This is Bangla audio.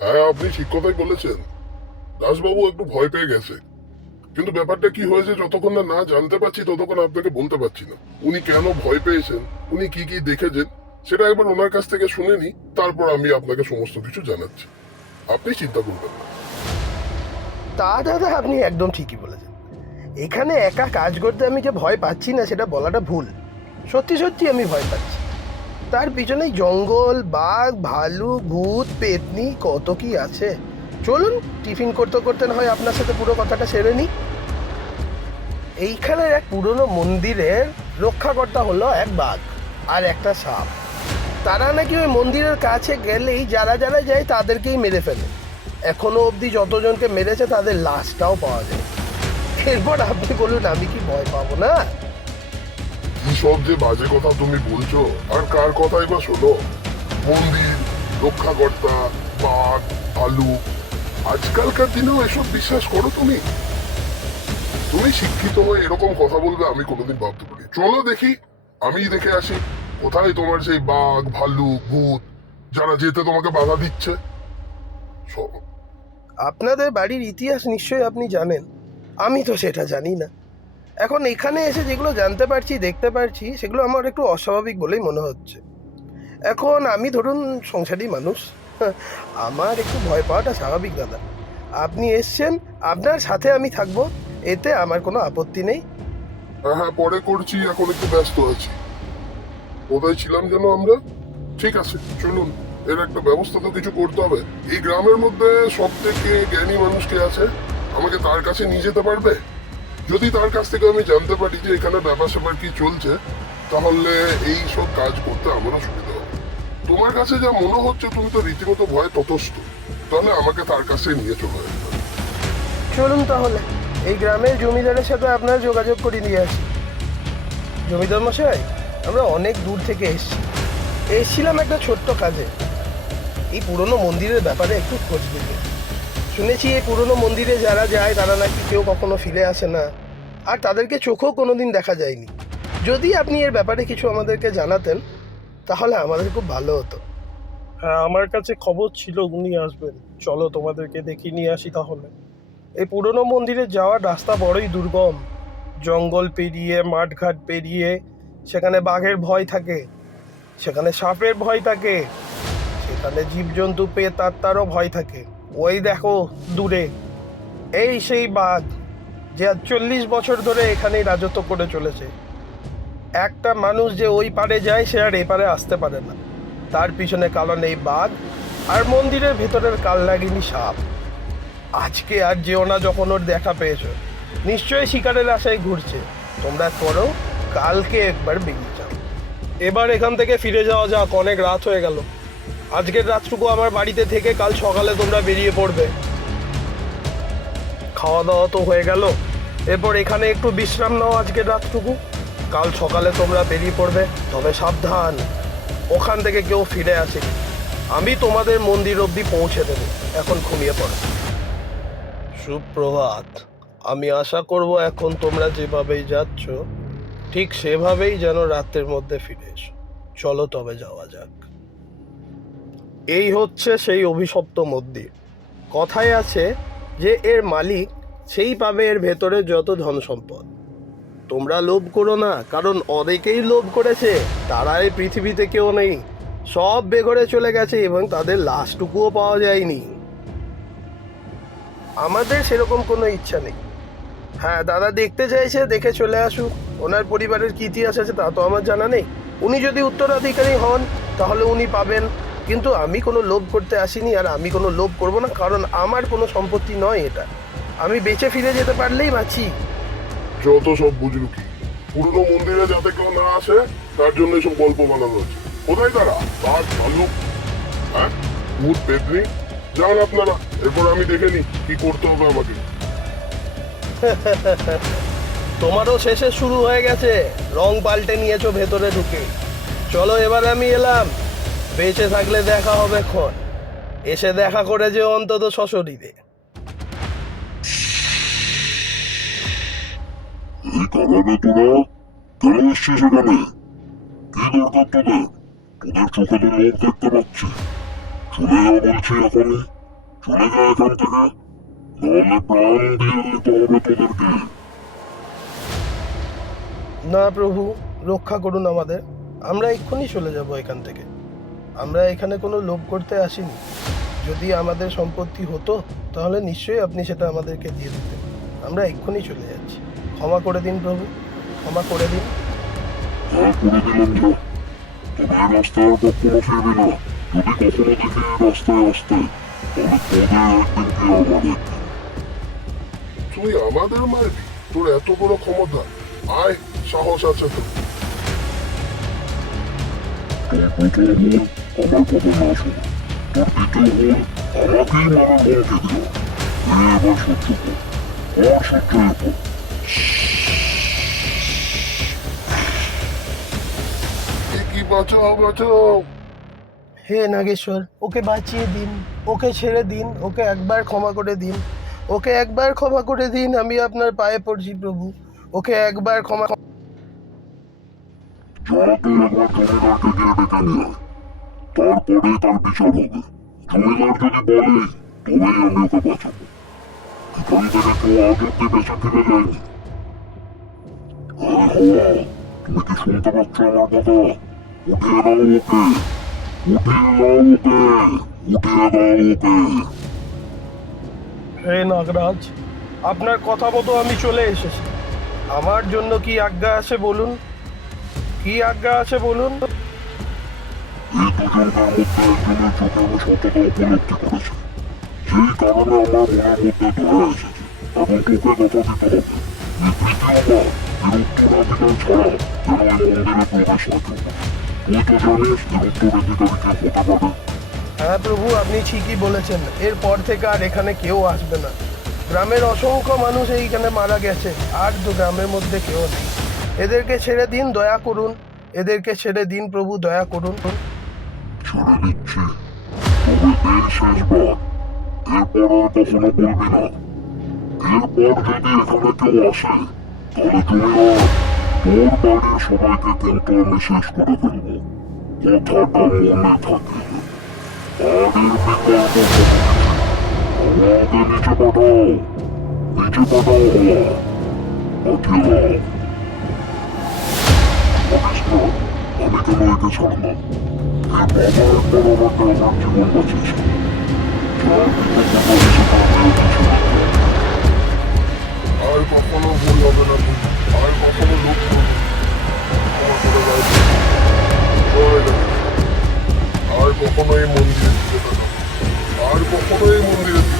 হ্যাঁ, আপনি ঠিক কথাই বলেছেন। দাসবাবু একটু ভয় পেয়ে গেছে, কিন্তু ব্যাপারটা কি হয়েছে যতক্ষণ না না জানতে পারছি ততক্ষণ আপনাকে বলতে পারছি না। উনি কেন ভয় পেয়েছেন, উনি কি কি দেখেছেন, সেটা একবার ওনার কাছ থেকে শুনে নি, তারপর আমি আপনাকে সমস্ত কিছু জানাচ্ছি। আপনি চিন্তা করবেন না। তা দাদা, আপনি একদম ঠিকই বলেছেন। এখানে একা কাজ করতে আমি যে ভয় পাচ্ছি না সেটা বলাটা ভুল। সত্যি সত্যি আমি ভয় পাচ্ছি। তার পিছনে জঙ্গল, বাঘ, ভালুক, ভূত, পেতনি, কত কি আছে। চলুন, টিফিন করতে করতে না হয় আপনার সাথে পুরো কথাটা সেরে নিই। এইখানের এক পুরনো মন্দিরের রক্ষাকর্তা হলো এক বাঘ আর একটা সাপ। তারা নাকি ওই মন্দিরের কাছে গেলেই যারা যারা যায় তাদেরকেই মেরে ফেলে। এখনো অবধি যতজনকে মেরেছে তাদের লাশটাও পাওয়া যায়। এরপর আপনি বলুন, আমি কি ভয় পাবো না? কি সব যে বাজে কথা তুমি বলছো, আর কার কথাই বা শোনো? মন্দির, রক্ষাকর্তা, বাঘ, ভালুক, আজকালকার দিনেও এসব বিশ্বাস করো তুমি? তুমি শিক্ষিত হয়ে এরকম কথা বলবে আমি কোনোদিন ভাবতে পারি? চলো দেখি, আমি দেখে আসি কোথায় তোমার সেই বাঘ, ভাল্লুক, ভূত, যারা যেতে তোমাকে বাধা দিচ্ছে সব। আপনাদের বাড়ির ইতিহাস নিশ্চয়ই আপনি জানেন, আমি তো সেটা জানি না। এখন এখানে এসে যেগুলো জানতে পারছি, দেখতে পারছি, সেগুলো আমার একটু অস্বাভাবিক বলেই মনে হচ্ছে। এখন আমি ধরুন সংসারী মানুষ, আমার একটু ভয় পাওয়াটা স্বাভাবিক দাদা। আপনি এসছেন, আপনার সাথে আমি থাকবো, এতে আমার কোনো আপত্তি নেই। হ্যাঁ হ্যাঁ, পরে করছি, এখন একটু ব্যস্ত আছি। কোথায় ছিলাম যেন আমরা? ঠিক আছে, চলুন। এর একটা ব্যবস্থা তো কিছু করতে হবে। এই গ্রামের মধ্যে সব থেকে জ্ঞানী মানুষ কে আছে? আমাকে তার কাছে নিয়ে যেতে পারবে? যদি তার কাছ থেকে আমি জানতে পারি যে এখানে ব্যাপার স্যাপার কি চলছে, তাহলে এই সব কাজ করতে আমারও সুবিধা হবে। তোমার কাছে যা মনে হচ্ছে তুমি তো রীতিমতো ভয় ততস্থ, তাহলে আমাকে তার কাছে নিয়ে চলে যেতে হবে। চলুন তাহলে, এই গ্রামের জমিদারের সাথে আপনার যোগাযোগ করে দিয়ে আসি। জমিদার মশাই, আমরা অনেক দূর থেকে এসছিলাম একটা ছোট্ট কাজে। এই পুরনো মন্দিরের ব্যাপারে একটু খোঁজ দিতে। শুনেছি এই পুরনো মন্দিরে যারা যায় তারা নাকি কেউ কখনো ফিরে আসে না, আর তাদেরকে চোখেও কোনোদিন দেখা যায়নি। যদি আপনি এর ব্যাপারে কিছু আমাদেরকে জানাতেন তাহলে আমাদের খুব ভালো হতো। হ্যাঁ, আমার কাছে খবর ছিল উনি আসবেন। চলো তোমাদেরকে দেখিয়ে নিয়ে আসি তাহলে। এই পুরনো মন্দিরে যাওয়ার রাস্তা বড়ই দুর্গম। জঙ্গল পেরিয়ে, মাঠঘাট পেরিয়ে, সেখানে বাঘের ভয় থাকে, সেখানে সাপের ভয় থাকে, সেখানে জীবজন্তু পেয়ে তারও ভয় থাকে। ওই দেখো দূরে, এই সেই বাঘ যে আজ 40 বছর ধরে এখানেই রাজত্ব করে চলেছে। একটা মানুষ যে ওই পারে যায় সে আর এপারে আসতে পারে না। তার পিছনে কারণ এই বাঘ আর মন্দিরের ভেতরের কালনাগিনী সাপ। আজকে আর যেও না, যখন ওর দেখা পেয়েছো নিশ্চয়ই শিকারের আশায় ঘুরছে। তোমরা করো, কালকে একবার বেরিয়ে যাও। এবার এখান থেকে ফিরে যাওয়া যাক, অনেক রাত হয়ে গেল। আজকের রাতটুকু আমার বাড়িতে থেকে কাল সকালে তোমরা বেরিয়ে পড়বে। খাওয়া দাওয়া তো হয়ে গেল, এরপর এখানে একটু বিশ্রাম নাও আজকের রাতটুকু। কাল সকালে তোমরা বেরিয়ে পড়বে, তবে সাবধান, ওখান থেকে কেউ ফিরে আসেনি। আমি তোমাদের মন্দির অবধি পৌঁছে দেবো। এখন ঘুমিয়ে পড়ো। সুপ্রভাত। আমি আশা করব এখন তোমরা যেভাবেই যাচ্ছ ঠিক সেভাবেই যেন রাতের মধ্যে ফিরে এসো। চলো তবে যাওয়া যাক। এই হচ্ছে সেই অভিশপ্ত মন্দির। কথায় আছে যে এর মালিক সেই পাবে এর ভেতরে যত ধন সম্পদ। তোমরা লোভ করো না, কারণ অনেকেই লোভ করেছে, তারা এই পৃথিবীতে কেউ নেই। সব বেঘরে চলে গেছে এবং তাদের লাশটুকুও পাওয়া যায়নি। আমাদের সেরকম কোনো ইচ্ছা নেই। হ্যাঁ, দাদা দেখতে চাইছে, দেখে চলে আসুক। ওনার পরিবারের কি ইতিহাস আছে তা তো আমার জানা নেই। উনি যদি উত্তরাধিকারী হন তাহলে উনি পাবেন, কিন্তু আমি কোনো লোভ করতে আসিনি, আর আমি কোনো লোভ করব না, কারণ আমার কোনো সম্পত্তি নয় এটা। আমি বেঁচে ফিরে যেতে পারলেই বাঁচি। যত সব বুঝলু কি, পুরনো মন্দিরে যাতে কেউ না আসে তার জন্য এসব গল্প বানানো হচ্ছে। কোথায় তারা? বাঘ, ভাল্লুক, হ্যাঁ, ভূত, পেতনি? যান আপনারা, এরপর আমি দেখে নি কি করতে হবে আমাকে। তোমারও শেষে শুরু হয়ে গেছে, রং পাল্টে নিয়েছো ভেতরে ঢুকে। চলো এবার আমি এলাম, বেঁচে থাকলে দেখা হবে ক্ষণ। এসে দেখা করে যে অন্তত সশরীরে। এই কারণে তোরা কেন এসছিস এখানে? কি দরকার তোদের? তোদের চোখে তো লোক দেখতে পাচ্ছি। চলে যাও বলছি এখনই। চলে যা এখান থেকে, নাহলে প্রাণ দিয়ে দিতে হবে তোদেরকে। না প্রভু, রক্ষা করুন আমাদের। আমরা এক্ষুনি চলে যাব এখান থেকে। আমরা এখানে কোনো লোভ করতে আসিনি। যদি আমাদের সম্পত্তি হতো তাহলে নিশ্চয়ই আপনি সেটা আমাদেরকে দিয়ে দিতেন। আমরা এক্ষুনি চলে যাচ্ছি। ক্ষমা করে দিন প্রভু, ক্ষমা করে দিন। হ্যাঁ, করে দিলাম যা। তবে এই রাস্তায় আর কখনো ফিরবি না। যদি কখনো দেখি এই রাস্তায় আসতে, তাহলে তোদের একদিন কি আমার একদিন। তুই আমাদের মারবি? তোর এত বড় ক্ষমতা? আয়, সাহস আছে তো। তোর প্রথম ভুল আমার কথা না শোনা, তোর দ্বিতীয় ভুল আমাকেই মারার হুমকি দেওয়া। এবার সহ্য কর, আর সহ্যের পর। কি বাঁচাও, বাঁচাও। হে নাগেশ্বর, ওকে বাঁচিয়ে দিন, ওকে ছেড়ে দিন, ওকে একবার ক্ষমা করে দিন, ওকে একবার ক্ষমা করে দিন। আমি আপনার পায়ে পড়ছি প্রভু, ওকে একবার ক্ষমা। যারা তো একবার জমিদারকে গিয়ে ডেকে নিয়ে আয়, তারপরেই তার বিচার হবে। জমিদার যদি বলে, তবেই আমি ওকে বাঁচাবো। এখান থেকে কেউ আজ অব্দি বেঁচে ফিরে যায়নি। এই হওয়া, তুমি কি শুনতে পাচ্ছ আমার কথা? উঠিয়ে দাও ওকে, উঠিয়ে দাও ওকে, উঠিয়ে দাও ওকে। হে নাগরাজ, আপনার কথা মতো আমি চলে এসেছি। আমার জন্য কি আজ্ঞা আছে বলুন, কি আজ্ঞা আছে বলুন? এই দুজনকার মধ্যে একজনের চোখে আমি সত্যতা উপলব্ধি করেছি, সেই কারণে আমার মনের মধ্যে দয়া এসেছে, এবং তোকে কথা দিতে হবে, এই তৃতীয়বার এর উত্তরাধিকার ছাড়া যেন এই মন্দিরে প্রবেশ না করবে। তুই তো জানিস এর উত্তরাধিকারী কে হতে পারে। হ্যাঁ প্রভু, আপনি ঠিকই বলেছেন। এরপর থেকে আর এখানে কেউ আসবে না। গ্রামের অসংখ্য মানুষ এইখানে মারা গেছে, আর তো গ্রামের মধ্যে কেউ নেই। এদেরকে ছেড়ে দিন, দয়া করুন। এদেরকে ছেড়ে দিন প্রভু, দয়া করুন। ছেড়ে দিচ্ছি, তবে এই শেষবার। এরপর আর কখনো বলবি না। এরপর যদি এখানে কেউ আসে, তাহলে জমিদার, তোর বাড়ির সবাইকে কিন্তু আমি শেষ করে ফেলবো। কথাটা মনে থাকে। আর এর বিকল্প কোনো আমাকে নিচে পাঠাও, নিচে পাঠাও হওয়া, পাঠিয়ে দাও। ভাবিস না আমি কেন একে ছাড়লাম। এ বাবা একবার আমার গ্রামের জীবন বাঁচিয়েছে, যার কৃতজ্ঞতা হিসেবে আমি ওকে ছেড়ে দিলাম। আর কখনো ভুল হবে না তুমি, আর কখনো লোক করবে না। ক্ষমা করে দাও তুমি। জয় রাম। আর কখনো এই মন্দিরের দিকে তাকাবো না। আর কখনো এই মন্দিরের দিকে